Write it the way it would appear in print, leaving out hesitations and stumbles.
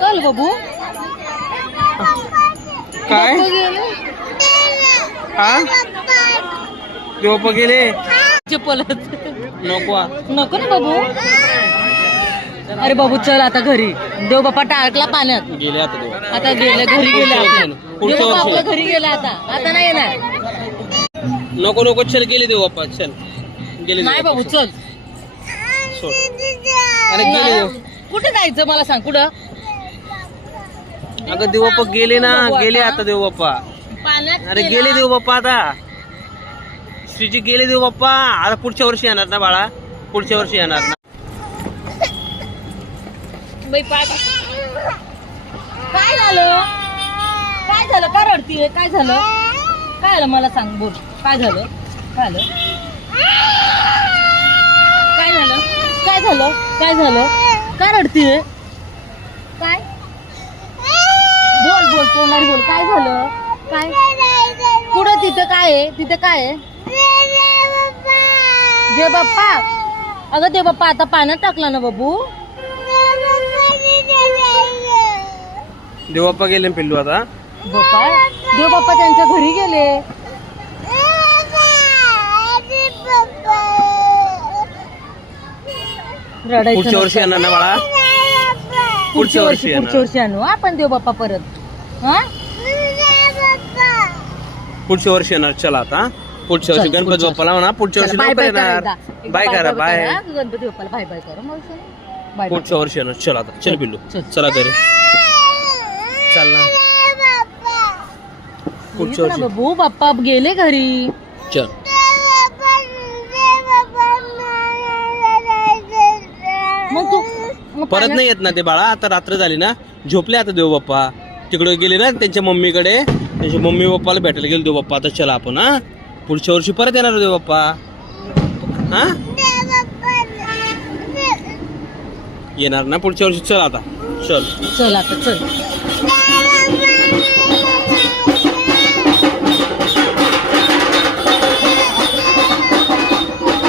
चल बाबू काय हा देवप्पा गेले चप्पलच नको नको ना बाबू. अरे बाबू चल आता घरी. देव बाप्पा टाकला पाण्यात. गेले आता देव. आता गेले घरी गेले आपल्या. पुढच्या देव बाप्पा वर्षी. आपल्या घरी गेला आता. आता नाही येणार. नको नको चल गेले देवप्पा चल गेले नाही बाबू चल. सोड. अरे गेले देव. कुठे जायचं मला सांग कुठं. अगं देवप्पा गेले ना गेले आता देवप्पा. पाण्यात अरे गेले देवप्पा आता. श्रीजी गेले देवप्पा आता पुढच्या वर्षी येणार ना बाळा. पुढच्या वर्षी येणार ना. बाई पाय काय झालं. काय झालं का रडतीये. काय झालं. काय झालं मला सांग बोल. काय झालं. काय झालं. काय झालं. काय झालं. काय झालं. काय रडतीये. काय बोल बोल तोंडाने बोल. काय झालं. काय कुठं तिथं काय आहे. तिथं काय आहे. देव बाप्पा. अगं देव बाप्पा आता पाण्यात टाकला ना बाबू. देवप्पा गेले ना पिल्लू आता. बाप्पा देव बाप्पा त्यांच्या घरी गेले. रडायचं पुढच्या वर्षी येणार ना बाळा. पुढच्या वर्षी येणार. पुढच्या वर्षी आणू आपण देव बाप्पा परत. हा पुढच्या वर्षी येणार. चला आता पुढच्या वर्षी चल, गणपती पुढच्या बाप्पाला म्हणा पुढच्या वर्षी बाय लवकर बाय येणार. करा. बाय करा बाय. गणपती बाप्पाला बाय बाय करा. बाय पुढच्या वर्षी येणार. चल आता चल पिल्लू चल. चला घरी चल ना. पुढच्या वर्षी बाबू बाप्पा गेले घरी. चल. मग तू मग परत नाही येत ना ते बाळा. आता रात्र झाली ना. झोपले आता देव बाप्पा. तिकडे गेले ना त्यांच्या मम्मीकडे. त्यांच्या मम्मी पप्पाला भेटायला गेले देव बाप्पा. आता चला आपण हा पुढच्या वर्षी परत येणार देव बाप्पा. हा येणार ना पुढच्या वर्षी. चल आता चल. चल आता चल.